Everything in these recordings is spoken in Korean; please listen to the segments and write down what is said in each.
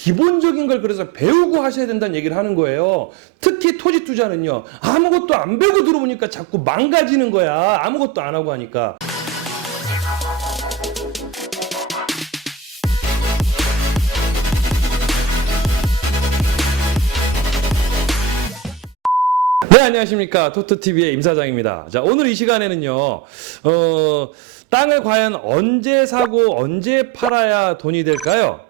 기본적인 걸 그래서 배우고 하셔야 된다는 얘기를 하는 거예요. 특히 토지 투자는요. 아무것도 안 배우고 들어보니까 자꾸 망가지는 거야. 아무것도 안 하고 하니까. 네, 안녕하십니까. 토토TV의 임사장입니다. 자, 오늘 이 시간에는요, 땅을 과연 언제 사고 언제 팔아야 돈이 될까요?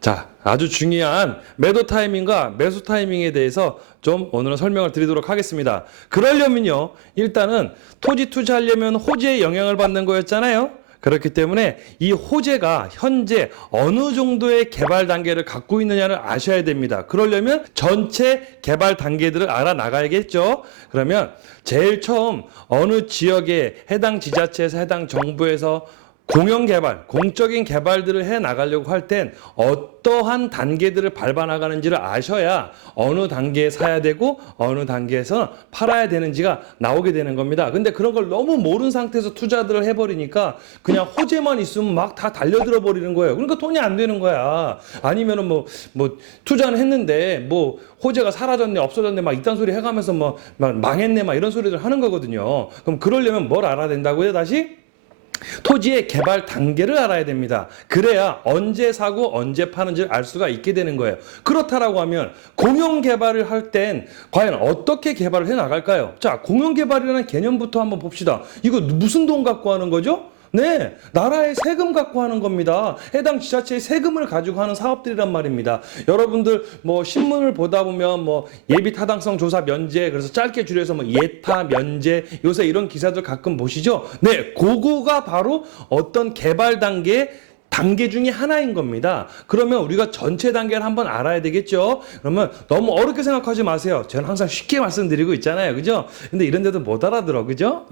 자, 아주 중요한 매도 타이밍과 매수 타이밍에 대해서 좀 오늘은 설명을 드리도록 하겠습니다. 그러려면요, 일단은 토지 투자하려면 호재의 영향을 받는 거였잖아요. 그렇기 때문에 이 호재가 현재 어느 정도의 개발 단계를 갖고 있느냐를 아셔야 됩니다. 그러려면 전체 개발 단계들을 알아나가야겠죠. 그러면 제일 처음 어느 지역에 해당 지자체에서 해당 정부에서 공영개발, 공적인 개발들을 해 나가려고 할 땐 어떠한 단계들을 밟아 나가는지를 아셔야 어느 단계에 사야 되고 어느 단계에서 팔아야 되는지가 나오게 되는 겁니다. 근데 그런 걸 너무 모르는 상태에서 투자들을 해버리니까 그냥 호재만 있으면 막 다 달려들어 버리는 거예요. 그러니까 돈이 안 되는 거야. 아니면은 뭐 투자는 했는데 뭐 호재가 사라졌네, 없어졌네, 막 이딴 소리 해가면서 막 망했네, 막 이런 소리들 하는 거거든요. 그럼 그러려면 뭘 알아야 된다고요, 다시? 토지의 개발 단계를 알아야 됩니다. 그래야 언제 사고 언제 파는지를 알 수가 있게 되는 거예요. 그렇다라고 하면 공영 개발을 할 땐 과연 어떻게 개발을 해 나갈까요? 자, 공영 개발이라는 개념부터 한번 봅시다. 이거 무슨 돈 갖고 하는 거죠? 네, 나라의 세금 갖고 하는 겁니다. 해당 지자체의 세금을 가지고 하는 사업들이란 말입니다. 여러분들 뭐 신문을 보다 보면 뭐 예비 타당성 조사 면제, 그래서 짧게 줄여서 뭐 예타 면제, 요새 이런 기사들 가끔 보시죠? 네, 그거가 바로 어떤 개발 단계 중에 하나인 겁니다. 그러면 우리가 전체 단계를 한번 알아야 되겠죠? 그러면 너무 어렵게 생각하지 마세요. 저는 항상 쉽게 말씀드리고 있잖아요. 그죠? 근데 이런 데도 못 알아들어. 그죠?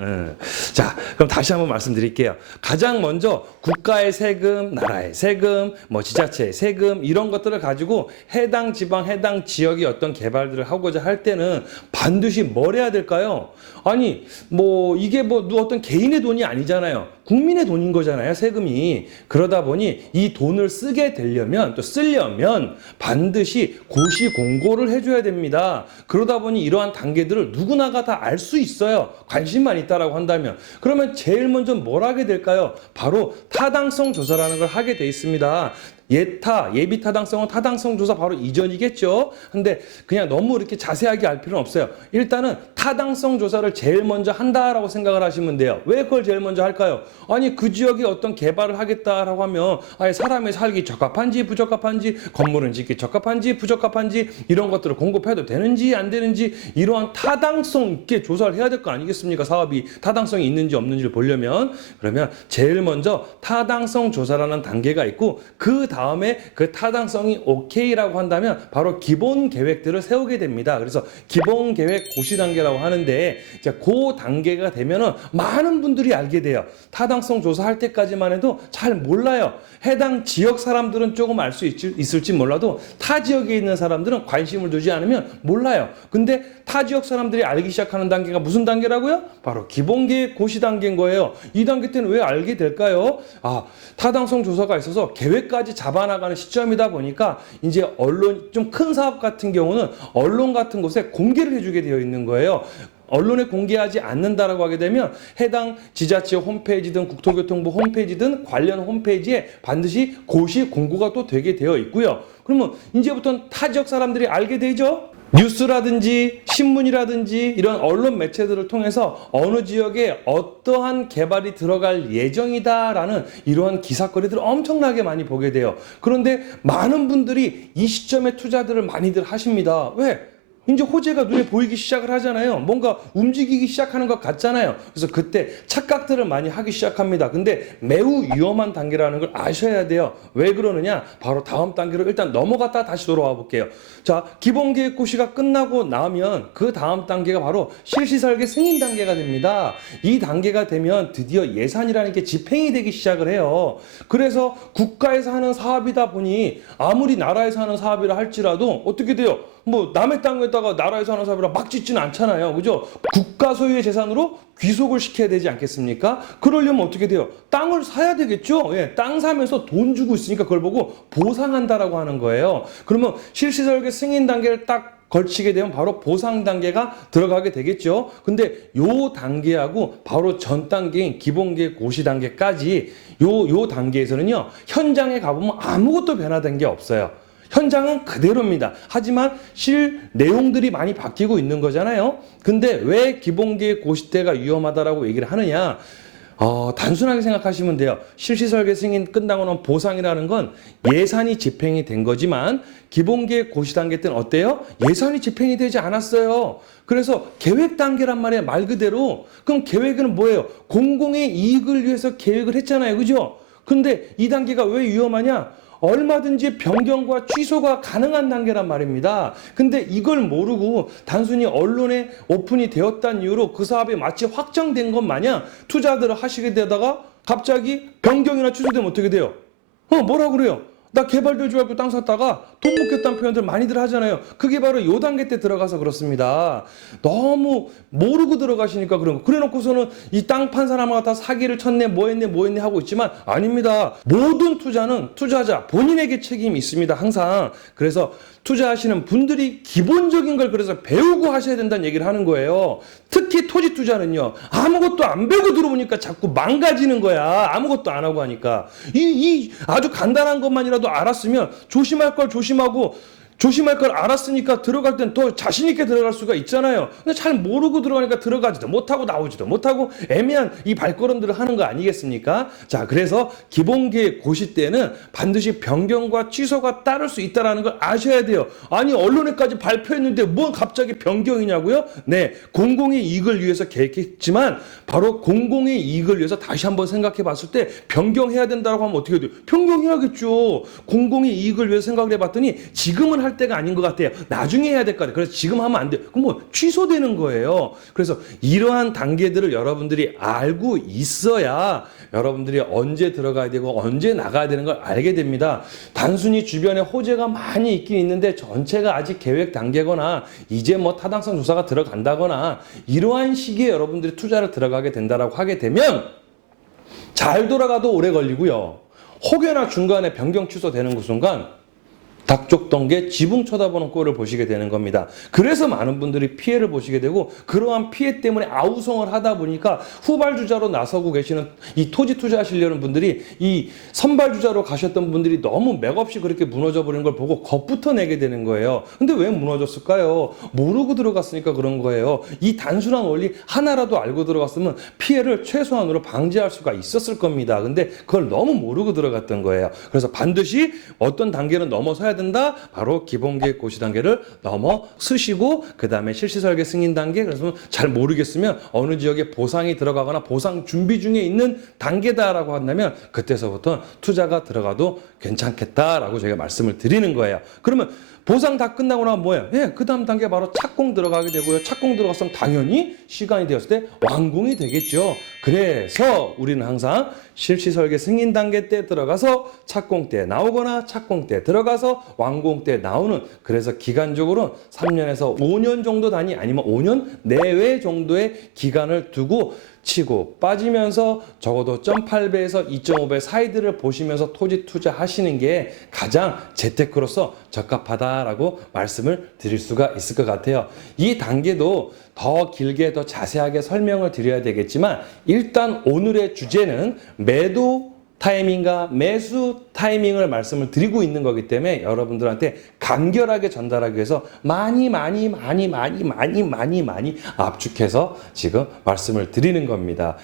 자, 그럼 다시 한번 말씀드릴게요. 가장 먼저 국가의 세금, 나라의 세금, 뭐 지자체의 세금, 이런 것들을 가지고 해당 지방, 해당 지역이 어떤 개발들을 하고자 할 때는 반드시 뭘 해야 될까요? 아니, 뭐 이게 뭐 어떤 개인의 돈이 아니잖아요. 국민의 돈인 거잖아요, 세금이. 그러다 보니 이 돈을 쓰게 되려면, 또 쓰려면 반드시 고시 공고를 해줘야 됩니다. 그러다 보니 이러한 단계들을 누구나가 다 알 수 있어요. 관심만 있다라고 한다면. 그러면 제일 먼저 뭘 하게 될까요? 바로 타당성 조사라는 걸 하게 돼 있습니다. 예비 타당성은 타당성 조사 바로 이전이겠죠. 근데 그냥 너무 이렇게 자세하게 알 필요는 없어요. 일단은 타당성 조사를 제일 먼저 한다라고 생각을 하시면 돼요. 왜 그걸 제일 먼저 할까요? 아니, 그 지역에 어떤 개발을 하겠다라고 하면 아예 사람이 살기 적합한지 부적합한지, 건물은 짓기 적합한지 부적합한지, 이런 것들을 공급해도 되는지 안 되는지, 이러한 타당성 있게 조사를 해야 될 거 아니겠습니까? 사업이 타당성이 있는지 없는지를 보려면. 그러면 제일 먼저 타당성 조사라는 단계가 있고, 그 다음에 그 타당성이 오케이라고 한다면 바로 기본 계획들을 세우게 됩니다. 그래서 기본 계획 고시 단계라고 하는데, 이제 그 단계가 되면은 많은 분들이 알게 돼요. 타당성 조사할 때까지만 해도 잘 몰라요. 해당 지역 사람들은 조금 알 수 있을지 몰라도 타 지역에 있는 사람들은 관심을 두지 않으면 몰라요. 근데 타 지역 사람들이 알기 시작하는 단계가 무슨 단계라고요? 바로 기본 계획 고시 단계인 거예요. 이 단계 때는 왜 알게 될까요? 아, 타당성 조사가 있어서 계획까지 잡아나가는 시점이다 보니까 이제 언론, 좀 큰 사업 같은 경우는 언론 같은 곳에 공개를 해주게 되어 있는 거예요. 언론에 공개하지 않는다라고 하게 되면 해당 지자체 홈페이지든 국토교통부 홈페이지든 관련 홈페이지에 반드시 고시 공고가 또 되게 되어 있고요. 그러면 이제부터는 타 지역 사람들이 알게 되죠? 뉴스라든지 신문이라든지 이런 언론 매체들을 통해서 어느 지역에 어떠한 개발이 들어갈 예정이다라는 이러한 기사거리들을 엄청나게 많이 보게 돼요. 그런데 많은 분들이 이 시점에 투자들을 많이들 하십니다. 왜? 이제 호재가 눈에 보이기 시작을 하잖아요. 뭔가 움직이기 시작하는 것 같잖아요. 그래서 그때 착각들을 많이 하기 시작합니다. 근데 매우 위험한 단계라는 걸 아셔야 돼요. 왜 그러느냐? 바로 다음 단계로 일단 넘어갔다 다시 돌아와 볼게요. 자, 기본계획 고시가 끝나고 나면 그 다음 단계가 바로 실시설계 승인 단계가 됩니다. 이 단계가 되면 드디어 예산이라는 게 집행이 되기 시작을 해요. 그래서 국가에서 하는 사업이다 보니 아무리 나라에서 하는 사업이라 할지라도 어떻게 돼요? 뭐 남의 땅에 갖다가 나라에서 하는 사업이라 막 짓지는 않잖아요. 그죠? 국가 소유의 재산으로 귀속을 시켜야 되지 않겠습니까? 그러려면 어떻게 돼요? 땅을 사야 되겠죠? 예, 땅 사면서 돈 주고 있으니까 그걸 보고 보상한다라고 하는 거예요. 그러면 실시설계 승인 단계를 딱 걸치게 되면 바로 보상 단계가 들어가게 되겠죠. 근데 요 단계하고 바로 전 단계인 기본계획 고시 단계까지 요 단계에서는요, 현장에 가보면 아무것도 변화된 게 없어요. 현장은 그대로입니다. 하지만 실 내용들이 많이 바뀌고 있는 거잖아요. 근데 왜 기본계획 고시 때가 위험하다라고 얘기를 하느냐? 단순하게 생각하시면 돼요. 실시설계 승인 끝나고 나면 보상이라는 건 예산이 집행이 된 거지만 기본계획 고시 단계 때는 어때요? 예산이 집행이 되지 않았어요. 그래서 계획 단계란 말이에요. 말 그대로. 그럼 계획은 뭐예요? 공공의 이익을 위해서 계획을 했잖아요. 그죠? 근데 이 단계가 왜 위험하냐? 얼마든지 변경과 취소가 가능한 단계란 말입니다. 근데 이걸 모르고 단순히 언론에 오픈이 되었다는 이유로 그 사업이 마치 확정된 것 마냥 투자들을 하시게 되다가 갑자기 변경이나 취소되면 어떻게 돼요? 뭐라 그래요? 나 개발될 줄 알고 땅 샀다가 돈 묻겠다는 표현들 많이들 하잖아요. 그게 바로 요 단계 때 들어가서 그렇습니다. 너무 모르고 들어가시니까 그런 거. 그래 놓고서는 이 땅 판 사람을 갖다 사기를 쳤네, 뭐 했네 하고 있지만 아닙니다. 모든 투자는 투자자 본인에게 책임이 있습니다. 항상. 그래서 투자하시는 분들이 기본적인 걸 그래서 배우고 하셔야 된다는 얘기를 하는 거예요. 특히 토지 투자는요. 아무것도 안 배우고 들어오니까 자꾸 망가지는 거야. 아무것도 안 하고 하니까. 이 아주 간단한 것만이라도 알았으면 조심할 걸 조심하고 조심할 걸 알았으니까 들어갈 땐 더 자신 있게 들어갈 수가 있잖아요. 근데 잘 모르고 들어가니까 들어가지도 못하고 나오지도 못하고 애매한 이 발걸음들을 하는 거 아니겠습니까? 자, 그래서 기본계획 고시 때는 반드시 변경과 취소가 따를 수 있다는 걸 아셔야 돼요. 아니, 언론에까지 발표했는데 뭐 갑자기 변경이냐고요? 네, 공공의 이익을 위해서 계획했지만 바로 공공의 이익을 위해서 다시 한번 생각해 봤을 때 변경해야 된다고 하면 어떻게 돼요? 변경해야겠죠. 공공의 이익을 위해서 생각을 해봤더니 지금은 할 때가 아닌 것 같아요. 나중에 해야 될 것 같아요. 그래서 지금 하면 안 돼요. 그럼 뭐 취소되는 거예요. 그래서 이러한 단계들을 여러분들이 알고 있어야 여러분들이 언제 들어가야 되고 언제 나가야 되는 걸 알게 됩니다. 단순히 주변에 호재가 많이 있긴 있는데 전체가 아직 계획 단계거나 이제 뭐 타당성 조사가 들어간다거나 이러한 시기에 여러분들이 투자를 들어가게 된다라고 하게 되면 잘 돌아가도 오래 걸리고요. 혹여나 중간에 변경 취소되는 그 순간 닭쪽 게 지붕 쳐다보는 꼴을 보시게 되는 겁니다. 그래서 많은 분들이 피해를 보시게 되고 그러한 피해 때문에 아우성을 하다 보니까 후발주자로 나서고 계시는 이 토지 투자하시려는 분들이 이 선발주자로 가셨던 분들이 너무 맥없이 그렇게 무너져 버리는 걸 보고 겁부터 내게 되는 거예요. 근데 왜 무너졌을까요? 모르고 들어갔으니까 그런 거예요. 이 단순한 원리 하나라도 알고 들어갔으면 피해를 최소한으로 방지할 수가 있었을 겁니다. 근데 그걸 너무 모르고 들어갔던 거예요. 그래서 반드시 어떤 단계는 넘어서야 된다. 바로 기본계획 고시 단계를 넘어서시고 그 다음에 실시설계 승인 단계. 그래서 잘 모르겠으면 어느 지역에 보상이 들어가거나 보상 준비 중에 있는 단계다라고 한다면 그때서부터 투자가 들어가도 괜찮겠다라고 저희가 말씀을 드리는 거예요. 그러면 보상 다 끝나고 나면 뭐예요? 예, 그 다음 단계 바로 착공 들어가게 되고요. 착공 들어갔으면 당연히 시간이 되었을 때 완공이 되겠죠. 그래서 우리는 항상 실시설계 승인 단계 때 들어가서 착공 때 나오거나 착공 때 들어가서 완공 때 나오는, 그래서 기간적으로 3년에서 5년 정도 단위 아니면 5년 내외 정도의 기간을 두고 치고 빠지면서 적어도 0.8배에서 2.5배 사이들을 보시면서 토지 투자하시는 게 가장 재테크로서 적합하다라고 말씀을 드릴 수가 있을 것 같아요. 이 단계도 더 길게 더 자세하게 설명을 드려야 되겠지만 일단 오늘의 주제는 매도 타이밍과 매수 타이밍을 말씀을 드리고 있는 거기 때문에 여러분들한테 간결하게 전달하기 위해서 많이 압축해서 지금 말씀을 드리는 겁니다.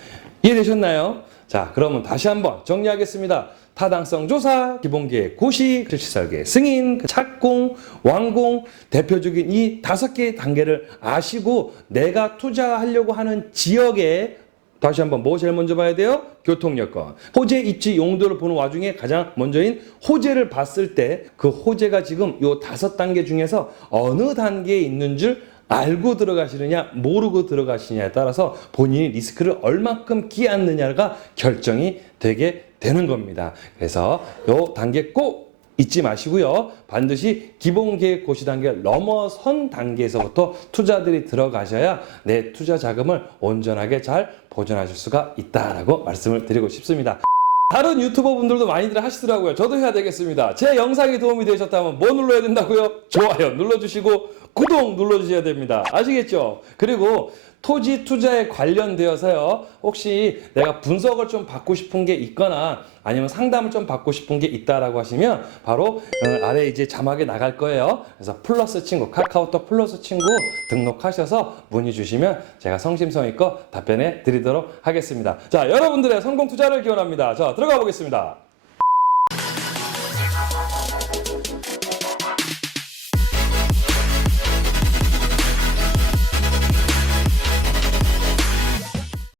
이해되셨나요? 자, 그러면 다시 한번 정리하겠습니다. 타당성 조사, 기본계획 고시, 실시설계 승인, 착공, 완공, 대표적인 이 5개의 단계를 아시고 내가 투자하려고 하는 지역에 다시 한번 뭐 제일 먼저 봐야 돼요? 교통여건. 호재 입지 용도를 보는 와중에 가장 먼저인 호재를 봤을 때 그 호재가 지금 요 5단계 중에서 어느 단계에 있는 줄 알고 들어가시느냐 모르고 들어가시느냐에 따라서 본인이 리스크를 얼만큼 끼얹느냐가 결정이 되게 되는 겁니다. 그래서 요 단계 꼭 잊지 마시고요. 반드시 기본 계획 고시 단계를 넘어선 단계에서부터 투자들이 들어가셔야 내 투자 자금을 온전하게 잘 보존하실 수가 있다라고 말씀을 드리고 싶습니다. 다른 유튜버 분들도 많이들 하시더라고요. 저도 해야 되겠습니다. 제 영상이 도움이 되셨다면 뭐 눌러야 된다고요? 좋아요 눌러주시고 구독 눌러주셔야 됩니다. 아시겠죠? 그리고 토지 투자에 관련되어서요. 혹시 내가 분석을 좀 받고 싶은 게 있거나 아니면 상담을 좀 받고 싶은 게 있다라고 하시면 바로 아래 이제 자막에 나갈 거예요. 그래서 플러스 친구, 카카오톡 플러스 친구 등록하셔서 문의 주시면 제가 성심성의껏 답변해 드리도록 하겠습니다. 자, 여러분들의 성공 투자를 기원합니다. 자, 들어가 보겠습니다.